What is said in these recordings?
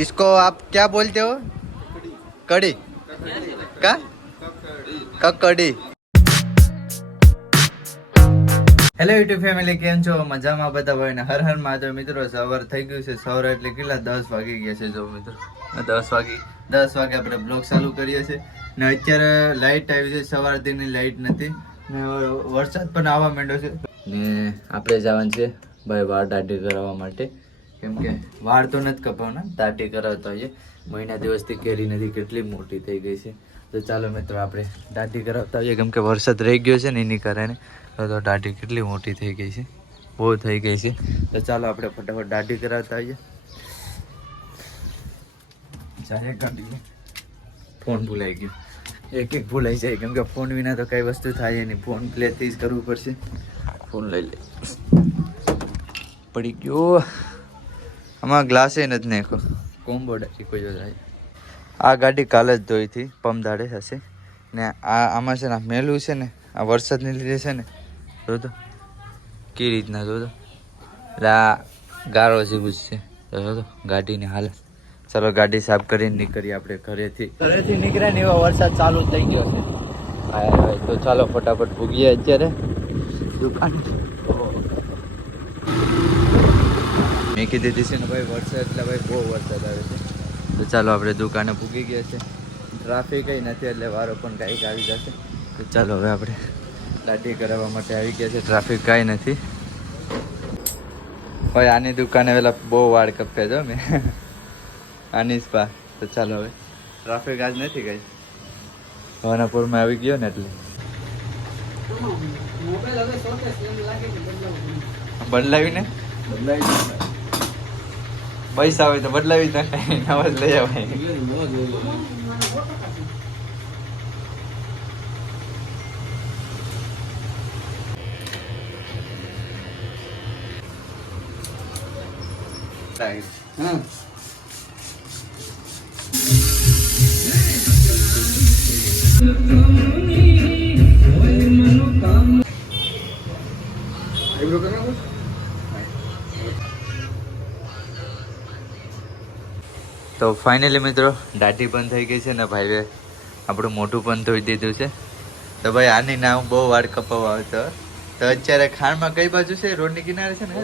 इसको आप क्या बोलते हो? कड़ी का ककड़ी. હેલો યુટ્યુબ ફેમિલી, કેમ છો? મજામાં બધા ભાઈ ને હર હર મહાદેવ. મિત્રો સવાર થઈ ગયું છે. સવાર એટલે કેટલા 10 વાગી ગયા છે. જો મિત્રો 10 વાગે આપણે બ્લોગ ચાલુ કરીએ છીએ ને અત્યારે લાઈટ આવી છે. સવારથી ની લાઈટ નથી ને વરસાદ પણ આવવા માંડ્યો છે ને આપણે જવાનું છે ભાઈ વાળ દાઢી કરાવવા માટે. કેમ કે વાળ તો નથી કપાવવાના, દાઢી કરાવતા હોઈએ. મહિના દિવસથી કેરી નથી, કેટલી મોટી થઈ ગઈ છે. તો ચાલો મિત્રો આપણે દાઢી કરાવતા હોઈએ. કેમ કે વરસાદ રહી ગયો છે ને એની કારણે તો દાઢી કેટલી મોટી થઈ ગઈ છે, બહુ થઈ ગઈ છે. તો ચાલો આપણે ફટાફટ દાઢી કરાવતા આવીએ. ચાલે ગાડી ફોન ભૂલાઈ ગયો, એક ભૂલાઈ જાય. કેમ કે ફોન વિના તો કઈ વસ્તુ થાય નહીં. ફોન પ્લેથી જ કરવું પડશે. ફોન લઈ લે, પડી ગયો. આમાં ગ્લાસે નથી નાખ્યો, કોમ્બો ડાકી કોઈ થાય. આ ગાડી કાલે જ ધોઈ હતી, પમદાડે હશે ને. આમાં છે ને મેલું છે ને, આ વરસાદને લીધે છે ને. જોતો કઈ રીતના જોતો, એટલે આ ગારો જેવું જ છે. તો જોતો ગાડીની હાલત. ચાલો ગાડી સાફ કરીને નીકળીએ આપણે ઘરેથી નીકળ્યા ને એવો વરસાદ ચાલુ થઈ ગયો છે. તો ચાલો ફટાફટ ભૂગીએ અત્યારે દુકાન. મેં કીધી હતી છે ને ભાઈ વરસાદ એટલે ભાઈ બહુ વરસાદ આવે છે. તો ચાલો આપણે દુકાને ભૂગી ગયા છે. ટ્રાફિક નથી એટલે વારો પણ કાંઈક આવી જશે. તો ચાલો હવે આપણે દાઢી કરાવવા માટે આવી ગયા છે. ટ્રાફિક કાંઈ નથી ભાઈ. આની દુકાને પેલા બહુ વાળ કપ્યા છો મેં આની સ્પા. તો ચાલો હવે ટ્રાફિક આજ નથી ગઈ. ભાવનાપુરમાં આવી ગયો ને એટલે બદલાવીને પૈસા હોય તો બદલાવી નાખાય, નવા જ લઈ આવાય. હા તો ફાઇનલી મિત્રો દાઢી પણ થઈ ગઈ છે ને ભાઈએ આપણું મોઢું પણ ધોઈ દીધું છે. તો ભાઈ આની નામ બહુ વાળ કપાવવા આવતો. તો અત્યારે ખાણમાં કઈ બાજુ છે? રોડની કિનારે છે ને,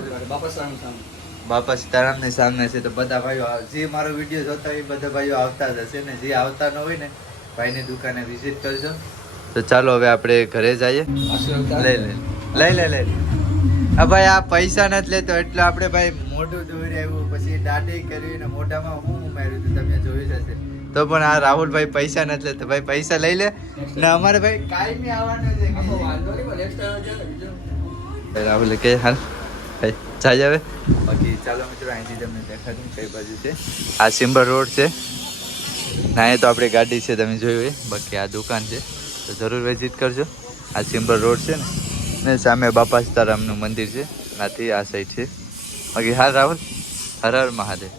બાપા સીતારામની સામે છે. તો બધા ભાઈઓ જે મારો વિડીયો જોતા એ બધા ભાઈઓ આવતા જ હશે ને. જે આવતા ન હોય ને ભાઈની દુકાને વિઝિટ કરજો. તો ચાલો હવે આપણે ઘરે જઈએ. લઈ હા ભાઈ, આ પૈસા નથી લેતો એટલે આપણે ભાઈ મોઢું ધોઈ આવ્યું, પછી દાઢી કરીને મોઢામાં હું ઉમેર્યું હતું, તમે જોયું હશે. તો પણ આ રાહુલભાઈ પૈસા નથી લેતો. ભાઈ પૈસા લઈ લે ને અમારે ભાઈ કાયમી આવવાનું છે. રાહુલ કે હાલ ભાઈ જાય હવે. બાકી ચાલો મિત્રો અહીંથી તમને દેખાડું કઈ બાજુ છે. આ સિમ્બર રોડ છે ના, એ તો આપણી ગાડી છે તમે જોયું હોય. બાકી આ દુકાન છે તો જરૂર વિઝિટ કરજો. આ સિમ્બર રોડ છે ને સામે બાપા સીતારામનું મંદિર છે. આથી આ સાઈડ છે. બાકી હા રાહુલ, હર હર મહાદેવ.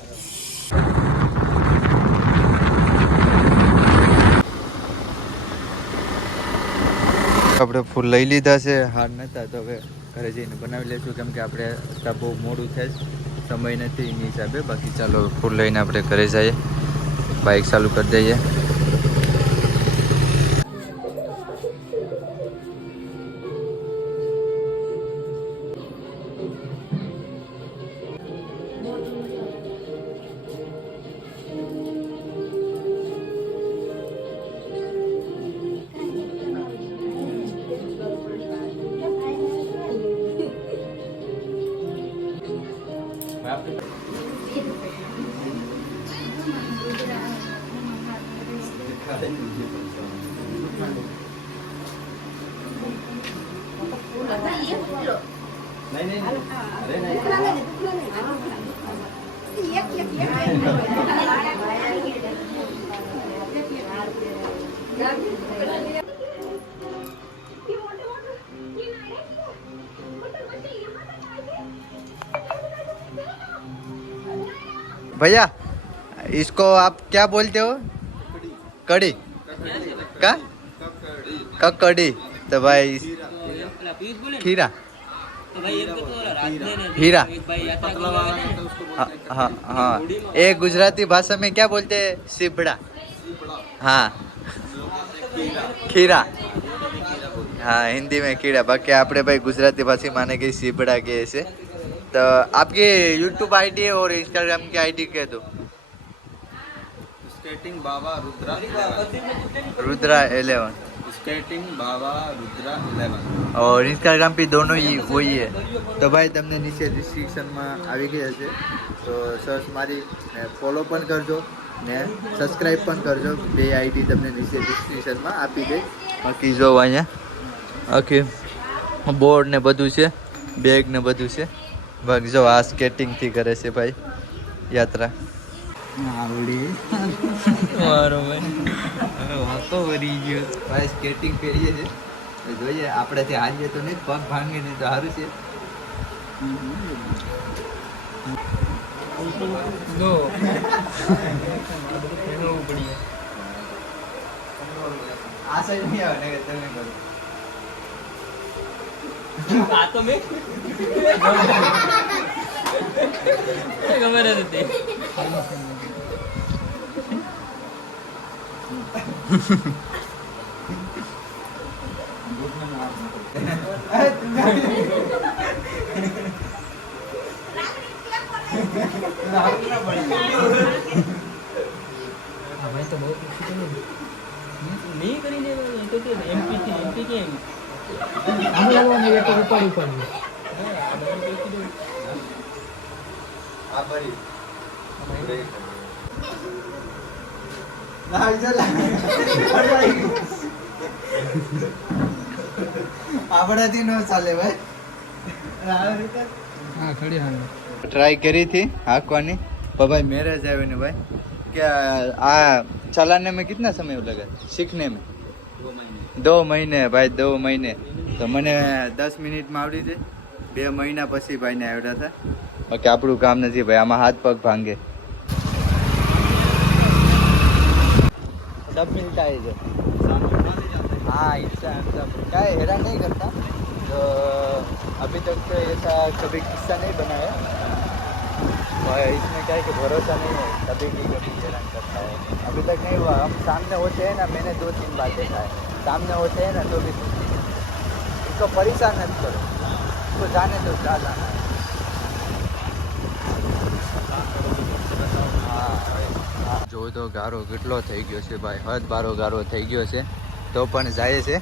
આપણે ફૂલ લઈ લીધા છે, હાર નતા તો હવે ઘરે જઈને બનાવી લઈશું. કેમ કે આપણે અત્યારે બહુ મોડું થાય છે, સમય નથી એની હિસાબે. બાકી ચાલો ફૂલ લઈને આપણે ઘરે જઈએ, બાઇક ચાલુ કરી દઈએ. भैया इसको आप क्या बोलते हो? कड़ी का ककड़ी. तो भाई खीरा हीरा। हाँ हाँ, एक गुजराती भाषा में क्या बोलते हैं? सीबड़ा। हाँ, खीरा। हाँ, हिंदी में कीड़ा। बाकी आपने भाई गुजराती भाषा माने कि सीबड़ा के ऐसे। तो आपकी यूट्यूब आईडी और इंस्टाग्राम की आईडी कह दो। स्केटिंग बाबा रुद्रा रुद्रा 11 स्केटिंग बाबा रुद्रा 11 और इंस्टाग्राम पे दोनों ही वही है। तो भाई તમને નીચે ડિસ્ક્રિપ્શનમાં આવી ગયા છે, તો સર્ચ મારી ને ફોલો પણ કરજો ને સબસ્ક્રાઇબ પણ કરજો. બે આઈડી તમને નીચે ડિસ્ક્રિપ્શનમાં આપી દે. બાકી જો અહીંયા ઓકે બોર્ડ ને બધું છે, બેગ ને બધું છે. બાકી જો આ સ્કેટિંગથી કરે છે ભાઈ યાત્રા. આવડી મારો ભાઈ વાતો કરી ગયો ભાઈ. સ્કેટિંગ પહેરીએ છે, જોઈએ આપણાથી હાલીએ તો નહીં, પગ ભાંગે નહીં તો સારું છે. આ સાઈડ નહીં આવે ને તમે કરો. આ તો મેં ખબર હતી. નહીં કરીને એમપી કેમ આપણાથી ન ચાલે ભાઈ. ટ્રાય કરી थी હાંકવાની, पर भाई मैरिज आए ने भाई क्या आ चलाने में कितना समय लगा सीखने में? 2 महीने भाई, 2 महीने. तो मैंने 10 मिनिट में आवड़ी છે. 2 મહિના પછી ભાઈને આવડ્યા હતા. બાકી આપણું કામ નથી ભાઈ, આમાં હાથ પગ ભાંગે. सब मिलता है इधर. हाँ इससे हम सब क्या है, हैरान नहीं करता. तो अभी तक तो ऐसा कभी किस्सा नहीं बना है. और इसमें क्या है कि भरोसा नहीं है, कभी भी कभी हैरान करता है. अभी तक नहीं हुआ. हम सामने होते हैं ना, मैंने 2-3 बार देखा है. सामने होते हैं ना तो भी इसको परेशान मत करो, इसको जाने दो, जा जाना है. જો તો ગારો કેટલો થઈ ગયો છે ભાઈ, હદ બારો ગારો થઈ ગયો છે, તો પણ જાય છે.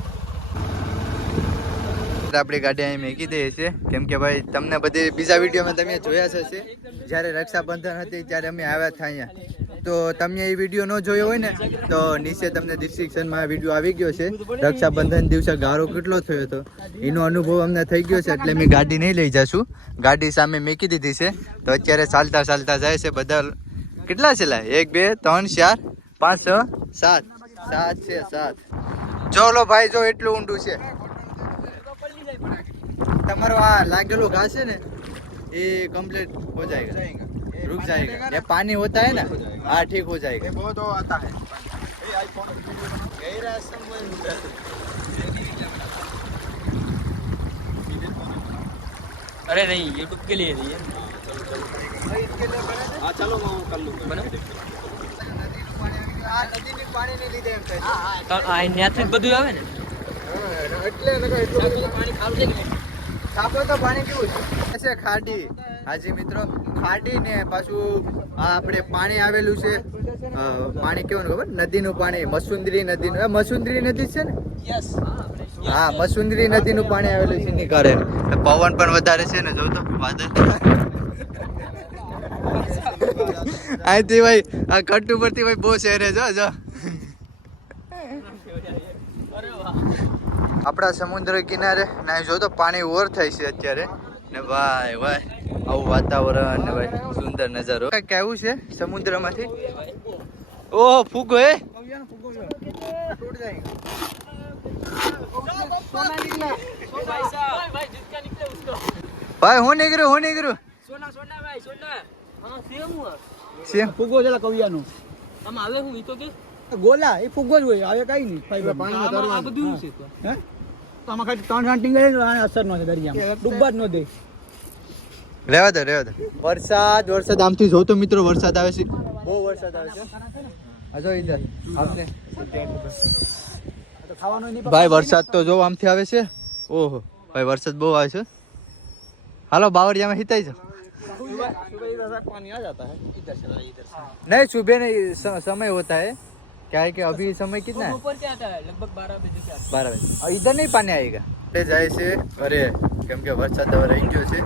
આપણી ગાડી અહીં મૂકી દઈએ છીએ, કેમ કે ભાઈ તમને બધી બીજા વિડીયોમાં તમે જોયા જ હશે. જ્યારે રક્ષાબંધન હતી ત્યારે અમે આવ્યા હતા અહીંયા. તો તમે એ વિડીયો ન જોયો હોય ને તો નીચે તમને ડિસ્ક્રિપ્શનમાં વિડીયો આવી ગયો છે. રક્ષાબંધન દિવસે ગારો કેટલો થયો હતો એનો અનુભવ અમને થઈ ગયો છે, એટલે મેં ગાડી નહીં લઈ જશું. ગાડી સામે મૂકી દીધી છે. તો અત્યારે ચાલતા ચાલતા જાય છે બધા. કેટલા છે લા? 1 2 3 4 5 6 7 છે 7. ચલો ભાઈ, જો એટલું ઊંડું છે. તમારો આ લાગેલો ઘાસ है ना, ये कंप्लीट हो जाएगा, रुक जाएगा. ये पानी होता है ना, हाँ ठीक हो जाएगा. बहुत आता है. अरे नहीं, यूट्यूब के लिए नहीं है. हाँ चलो मैं कर लूँगा. નદીની પાણીને લીધે એમ થાય તો આ ત્યાંથી જ બધું આવે ને. એટલે પાણી ખાવું છે. સાપો તો પાણી કેવું છે ખાડી. હાજી મિત્રો, ખાડી ને પાછું આ આપણે પાણી આવેલું છે. પાણી કેવું ખબર? નદીનું પાણી, મસુંદરી નદીનું. મસુંદરી નદી છે ને? યસ. હા, મસુંદરી નદીનું પાણી આવેલું છે એની કારણે. પવન પણ વધારે છે ને, જો તો વાદળ. અહીંથી ભાઈ આ કટ ઉપરથી ભાઈ બહુ શહેર જો જો. આપણા સમુદ્ર કિનારે ના જો તો પાણી ઓવર થાય છે અત્યારે ને ભાઈ ભાઈ આવું વાતાવરણ ને ભાઈ સુંદર નજારો. કેવું છે સમુદ્રમાંથી? ઓહ ફૂગો હે ભાઈ. હું નીકળ્યું સોના ભાઈ સોના. હા સેમ હું સેમ ફુગ્ગો છે કવિયાનો. આમ આવે હું ઈ તો કે ગોલા એ ફુગ્ગો જ હોય, આવે કઈ નહીં. પાણીમાં આ બધું છે તો. હે તો આમાં ખાલી 3 ઘંટી ગઈ અસર ન થાય દરિયામાં ડૂબવા જ ન દે રહેવા દો વરસાદ આમથી જો તો મિત્રો વરસાદ આવે છે બહુ વરસાદ આવે છે આ જો ઈધર આપને તો ખાવાનું નહીં ભાઈ વરસાદ તો જો આમથી આવે છે ઓહો ભાઈ વરસાદ બહુ આવે છે હાલો બાવરિયામાં હિતાઈ છે सुबह इधर से पानी आ जाता है इधर से नहीं सुबह नहीं समय होता है क्या है कि अभी समय कितना है ऊपर क्या आता है लगभग 12 बजे के आसपास 12 बजे और इधर नहीं पानी आएगा તે જાય છે અરે કેમ કે વરસાદ હવે રહી ગયો છે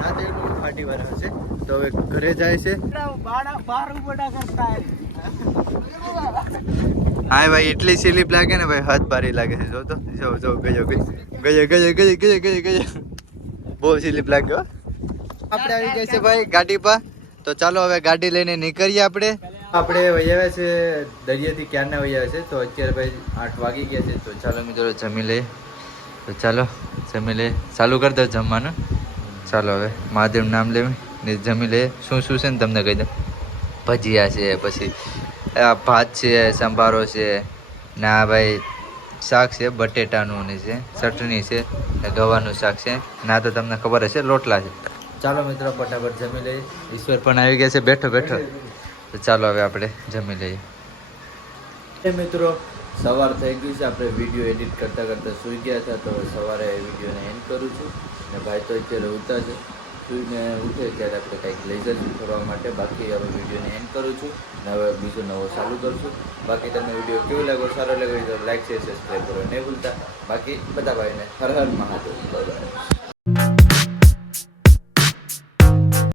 રાતે એટલું ફાટી વાર હશે તો હવે ઘરે જાય છે बाहर बड़ा करता है હા ભાઈ એટલી સ્લીપ લાગે ને ભાઈ હાથ ભારી લાગે છે જો તો જો ગયો બહુ સ્લીપ લાગ્યો આપણે આવી ગયા છે ભાઈ ગાડી પર તો ચાલો હવે ગાડી લઈને નીકળીએ આપણે વહી આવ્યા છે દરિયાથી ક્યારના વહી આવ્યા છે તો અત્યારે ભાઈ 8 વાગી ગયા છે તો ચાલો મિત્રો જમી લઈએ તો ચાલો જમી લઈએ ચાલુ કરી દો જમવાનું ચાલો હવે મહાદેવનું નામ લેવું ને જમી લઈએ શું છે ને તમને કહી દઉં ભજીયા છે પછી ભાત છે સંભારો છે ના ભાઈ શાક છે બટેટાનું ને છે ચટણી છે ને ગવાનું શાક છે ના તો તમને ખબર હશે લોટલા છે ચાલો મિત્રો ફટાફટ જમી લઈએ ઈશ્વર પણ આવી ગયા છે બેઠો તો ચાલો હવે આપણે જમી લઈએ મિત્રો સવાર થઈ ગયું છે આપણે વિડીયો એડિટ કરતાં સૂઈ ગયા હતા તો સવારે વિડીયોને એન્ડ કરું છું ને ભાઈ તો અત્યારે ઉતા છે સૂઈને ઉઠે ત્યારે આપણે કંઈક લઈ જશું ફરવા માટે બાકી હવે વિડીયોને એન્ડ કરું છું ને હવે બીજો નવો ચાલુ કરું છું બાકી તમને વિડીયો કેવો લાગ્યો સારો લાગ્યો તો લાઈક શેર સબસ્ક્રાઈબ કરો નહીં ભૂલતા બાકી બધા ભાઈને હર હર મહાદેવ.